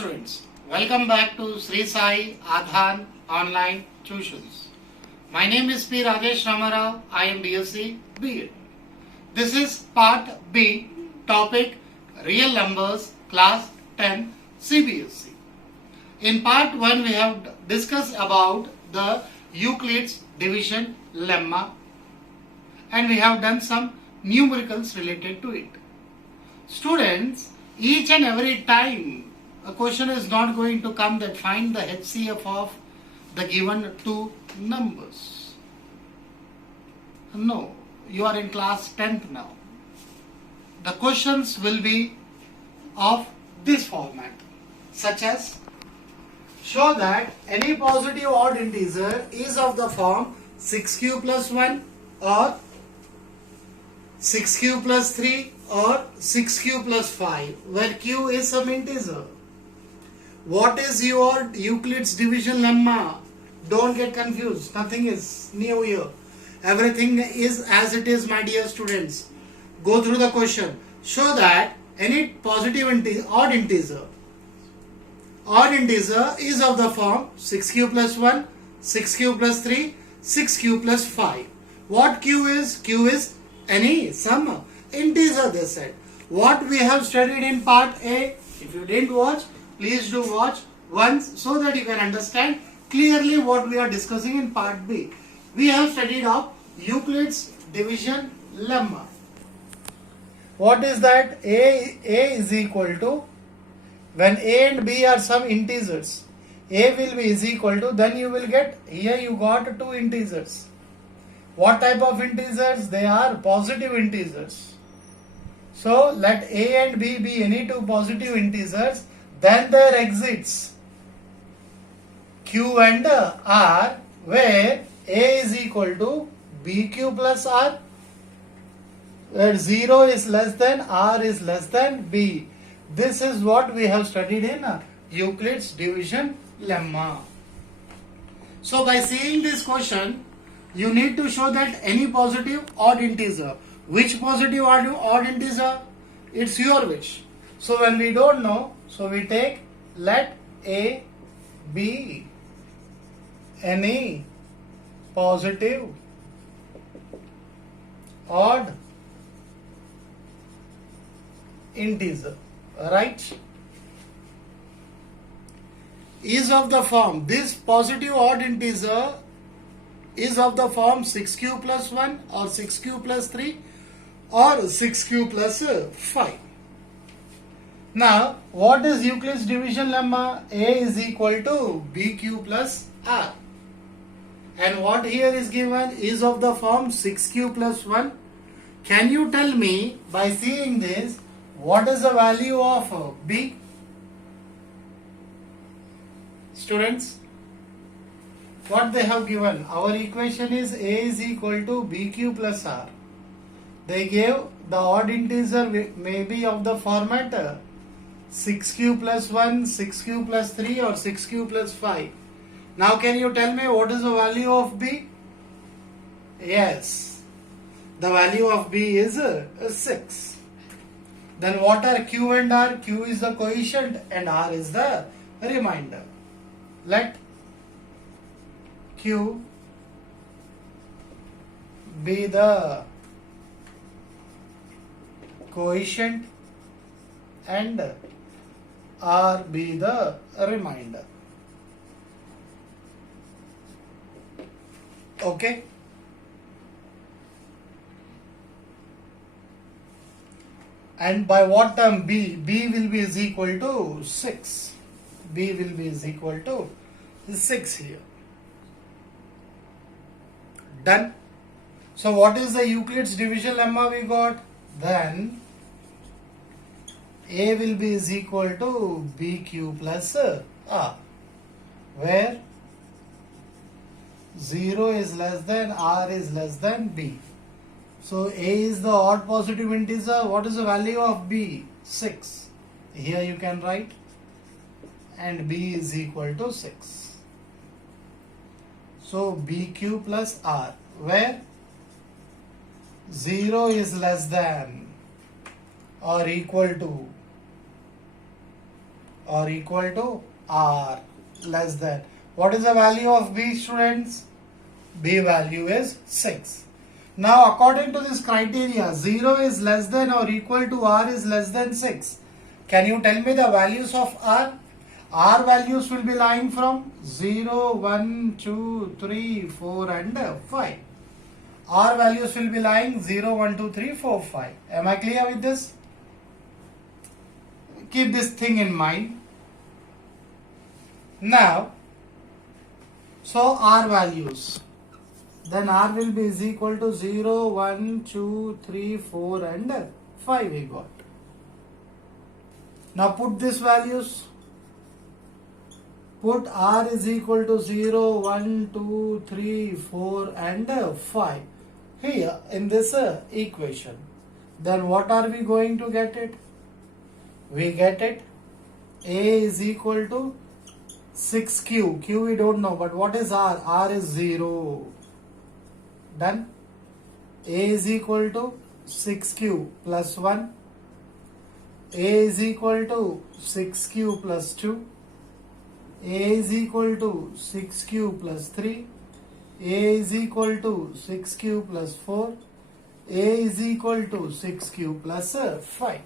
students, welcome back to Sri Sai Adhan Online Tuitions. My name is P. Rajesh Ramarao. I am BSc B.Ed. This is part B, topic Real Numbers, class 10 CBSE. In part 1 we have discussed about the Euclid's division lemma and we have done some numericals related to it. Students, each and every time a question is not going to come that find the HCF of the given two numbers. No, you are in class 10th now. The questions will be of this format, such as show that any positive odd integer is of the form 6q plus 1 or 6q plus 3 or 6q plus 5, where q is some integer. What is your Euclid's division lemma? Don't get confused. Nothing is new here. Everything is as it is, my dear students. Go through the question. Show that any positive odd integer is of the form 6q plus 1, 6q plus 3, 6q plus 5. What q is? Q is any some integer, they said. What we have studied in part A, if you didn't watch, please do watch once so that you can understand clearly what we are discussing in part B. We have studied of Euclid's division lemma. What is that? A is equal to, when A and B are some integers, A will be is equal to, then you will get, here you got two integers. What type of integers? They are positive integers. So let A and B be any two positive integers, then their exits Q and R, where A is equal to BQ plus R, where 0 is less than, R is less than B. This is what we have studied in Euclid's division lemma. So by seeing this question, you need to show that any positive odd integer. Which positive odd integer? It's your wish. So when we don't know, so we take let A be any positive odd integer, right? Is of the form, this positive odd integer is of the form 6q plus 1 or 6q plus 3 or 6q plus 5. Now, what is Euclid's division lemma? A is equal to BQ plus R. And what here is given is of the form 6q plus 1. Can you tell me, by seeing this, what is the value of B? Students, what they have given? Our equation is A is equal to BQ plus R. They gave the odd integer may be of the format 6q plus 1, 6q plus 3 or 6q plus 5. Now can you tell me what is the value of B? Yes, the value of B is 6. Then what are Q and R? Q is the quotient and R is the remainder. Let Q be the quotient and R be the remainder. Okay. And by what term? B? B will be is equal to 6. B will be is equal to 6 here. Done. So what is the Euclid's division lemma we got? Then A will be is equal to BQ plus R, where 0 is less than, R is less than B. So A is the odd positive integer. What is the value of B? 6. Here you can write, and B is equal to 6. So BQ plus R, where 0 is less than or equal to or equal to r less than. What is the value of b, students? B value is 6. Now according to this criteria, 0 is less than or equal to r is less than 6. Can you tell me the values of r? R values will be lying from 0, 1, 2, 3, 4 and 5. R values will be lying 0, 1, 2, 3, 4, 5. Am I clear with this? Keep this thing in mind. Now, so R values. Then R will be is equal to 0, 1, 2, 3, 4 and 5 we got. Now put these values. Put R is equal to 0, 1, 2, 3, 4 and 5 here in this equation. Then what are we going to get it? We get it A is equal to 6Q. Q we don't know, but what is R? R is 0. Done. A is equal to 6Q plus 1. A is equal to 6Q plus 2. A is equal to 6Q plus 3. A is equal to 6Q plus 4. A is equal to 6Q plus 5.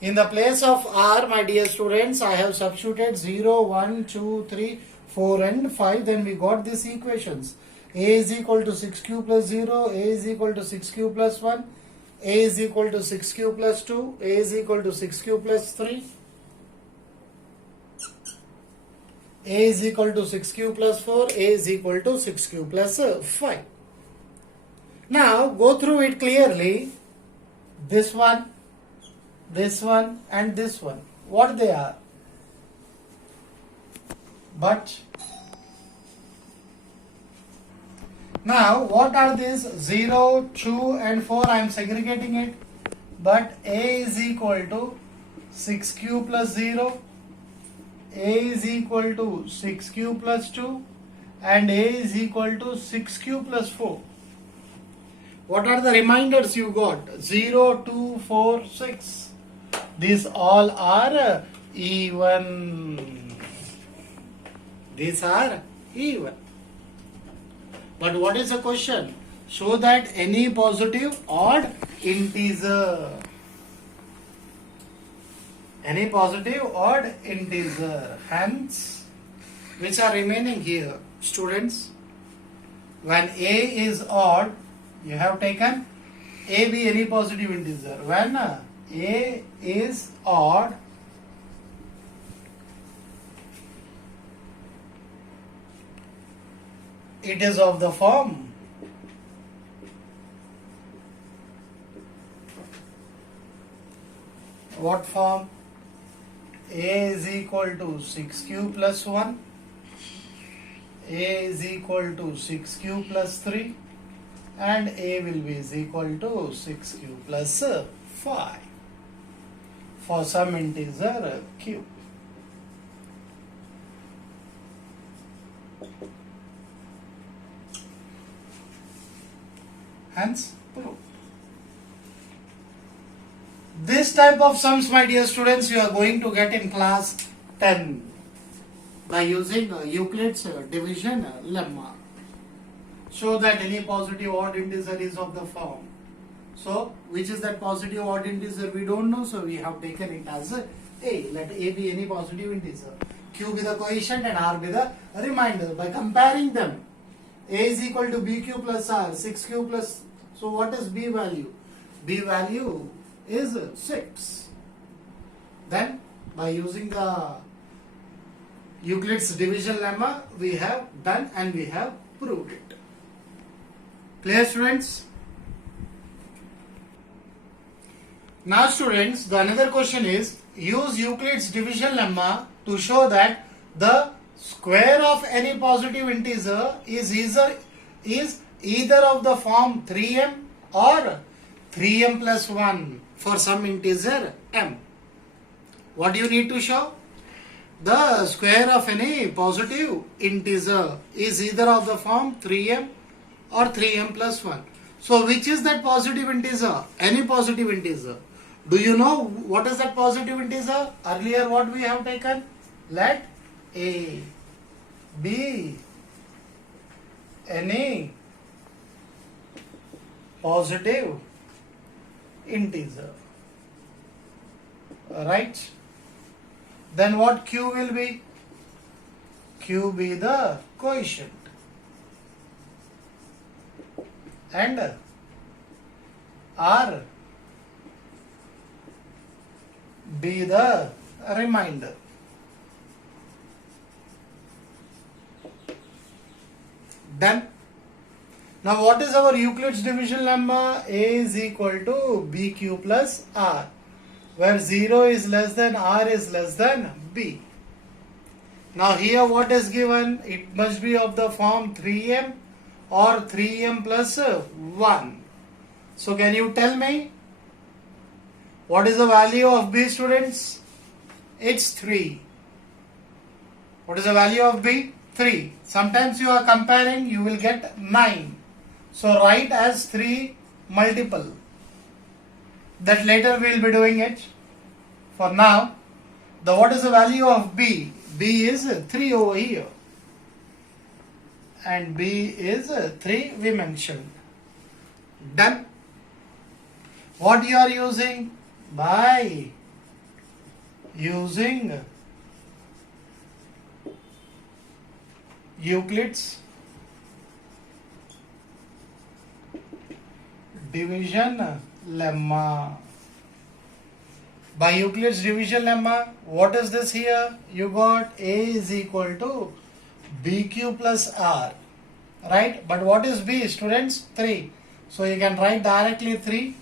In the place of R, my dear students, I have substituted 0, 1, 2, 3, 4 and 5. Then we got these equations. A is equal to 6Q plus 0. A is equal to 6Q plus 1. A is equal to 6Q plus 2. A is equal to 6Q plus 3. A is equal to 6Q plus 4. A is equal to 6Q plus 5. Now go through it clearly. This one and this one. What they are? But now what are these? 0, 2 and 4. I am segregating it. But A is equal to 6Q plus 0. A is equal to 6Q plus 2 and A is equal to 6Q plus 4. What are the reminders you got? 0, 2, 4, 6. These all are even. These are even. But what is the question? Show that any positive odd integer. Any positive odd integer. Hence, which are remaining here, students? When A is odd, you have taken A be any positive integer. When A is odd, it is of the form what form? A is equal to 6Q plus 1. A is equal to 6Q plus 3 and A will be is equal to 6Q plus 5 for some integer Q. Hence proved. This type of sums, my dear students, you are going to get in class 10 by using Euclid's division lemma. Show that any positive odd integer is of the form. So, which is that positive odd integer we don't know, so we have taken it as A. Let A be any positive integer. Q be the quotient and R be the remainder. By comparing them, A is equal to BQ plus R, 6Q plus, so what is B value? B value is 6. Then, by using the Euclid's division lemma, we have done and we have proved it. Clear, students? Now, students, the another question is, use Euclid's division lemma to show that the square of any positive integer is either of the form 3m or 3m plus 1 for some integer m. What do you need to show? The square of any positive integer is either of the form 3m or 3m plus 1. So which is that positive integer? Any positive integer. Do you know what is that positive integer? Earlier what we have taken? Let A be any positive integer. Right? Then what Q will be? Q be the quotient. And R be the remainder. Done. Now what is our Euclid's division lemma? A is equal to BQ plus R, where 0 is less than R is less than B. Now here what is given? It must be of the form 3m or 3m plus 1. So can you tell me what is the value of B, students? It's 3. What is the value of B? 3. Sometimes you are comparing, you will get 9. So write as 3 multiple. That later we will be doing it. For now, what is the value of B? B is 3 over here. And B is 3 we mentioned. Done. What you are using? By using Euclid's division lemma. By Euclid's division lemma, what is this here? You got A is equal to BQ plus R, right? But what is B, students? 3. So you can write directly 3,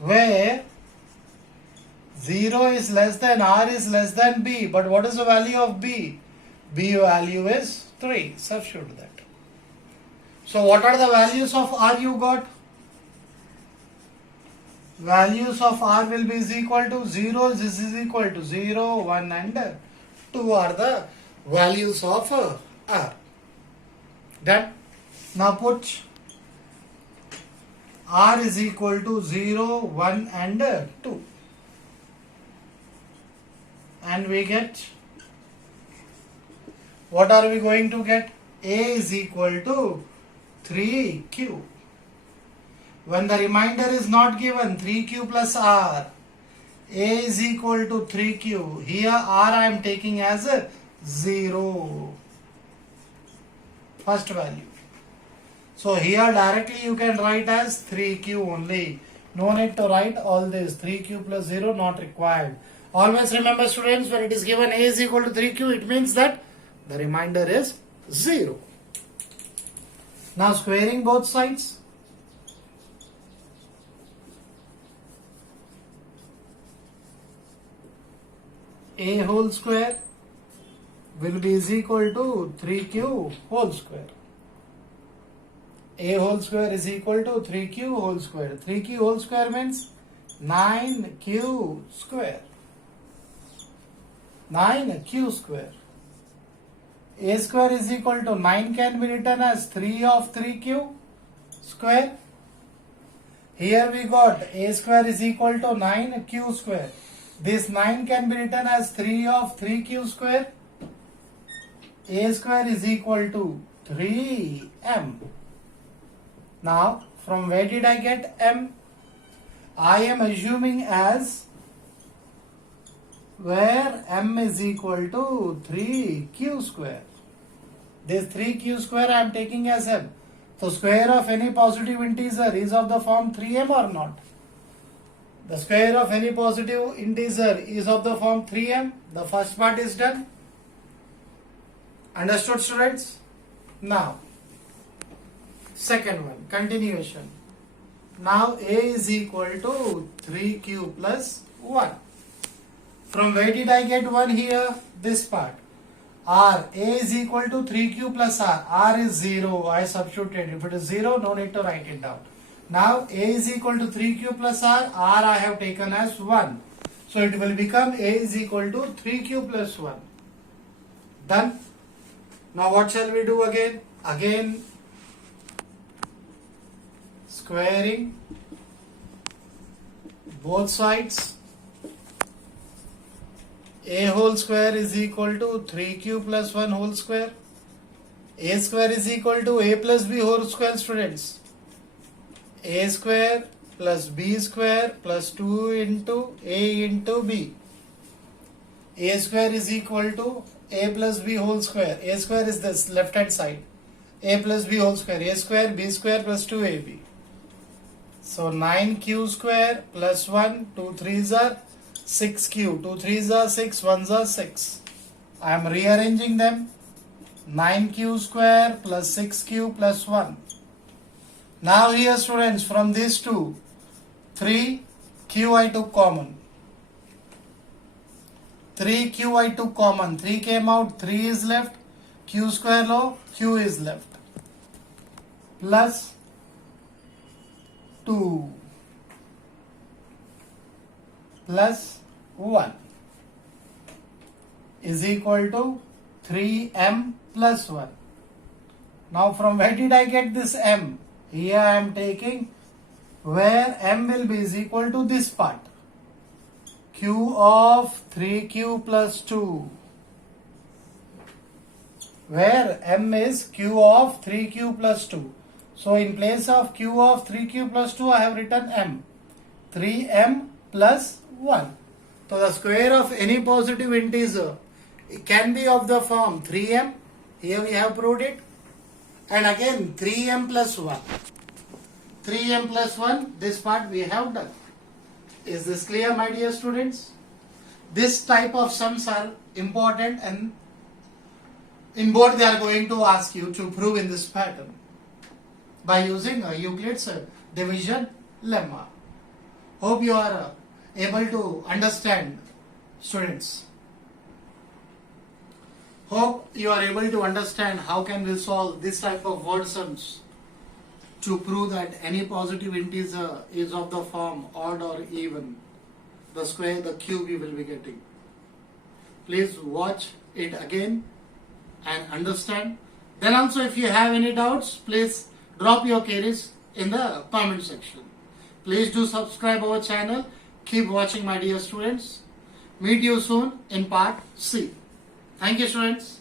where 0 is less than R is less than B. But what is the value of B? B value is 3. Substitute that. So what are the values of R you got? Values of R will be is equal to 0, this is equal to 0, 1 and 2 are the values of R. Done. Now put R is equal to 0, 1 and 2. And we get, what are we going to get? A is equal to 3Q. When the remainder is not given, 3Q plus R, A is equal to 3Q. Here R I am taking as a 0. First value. So here directly you can write as 3Q only. No need to write all this. 3Q plus 0 not required. Always remember, students, when it is given A is equal to 3Q, it means that the remainder is 0. Now squaring both sides. A whole square will be is equal to 3Q whole square. A whole square is equal to 3Q whole square. 3Q whole square means 9Q square. 9Q square. A square is equal to 9 can be written as 3 of 3Q square. Here we got A square is equal to 9Q square. This 9 can be written as 3 of 3Q square. A square is equal to 3M. Now, from where did I get M? I am assuming as where M is equal to 3Q square. This 3Q square I am taking as M. So, square of any positive integer is of the form 3M or not? The square of any positive integer is of the form 3M. The first part is done. Understood, students? Now, second one, continuation. Now A is equal to 3Q plus 1. From where did I get 1 here? This part. R. A is equal to 3Q plus R. R is 0. I substituted. If it is 0, no need to write it down. Now A is equal to 3Q plus R. R I have taken as 1. So it will become A is equal to 3Q plus 1. Done. Now what shall we do again? Again squaring both sides. A whole square is equal to 3q plus 1 whole square. A square is equal to a plus b whole square, students. A square plus b square plus 2 into a into b. A square is equal to a plus b whole square. A square is this left hand side. A plus b whole square. A square b square plus 2ab. So 9q square plus 1, 2 3s are 6q. 2 3s are 6, 1s are 6. I am rearranging them. 9q square plus 6q plus 1. Now here, students, from these two, 3q I took common. 3q I took common. 3 came out, 3 is left. Q square low, q is left. Plus 2 plus 1 is equal to 3m plus 1. Now from where did I get this m? Here I am taking where m will be is equal to this part. Q of 3q plus 2. Where m is q of 3q plus 2. So in place of q of 3q plus 2 I have written m. 3m plus 1. So the square of any positive integer it can be of the form 3m. Here we have proved it. And again 3m plus 1. 3m plus 1, this part we have done. Is this clear, my dear students? This type of sums are important, and in board they are going to ask you to prove in this pattern by using Euclid's division lemma. Hope you are able to understand, students. Hope you are able to understand how can we solve this type of word sums to prove that any positive integer is of the form odd or even. The square, the cube we will be getting. Please watch it again and understand. Then also if you have any doubts, please drop your queries in the comment section. Please do subscribe our channel. Keep watching, my dear students. Meet you soon in part C. Thank you, students.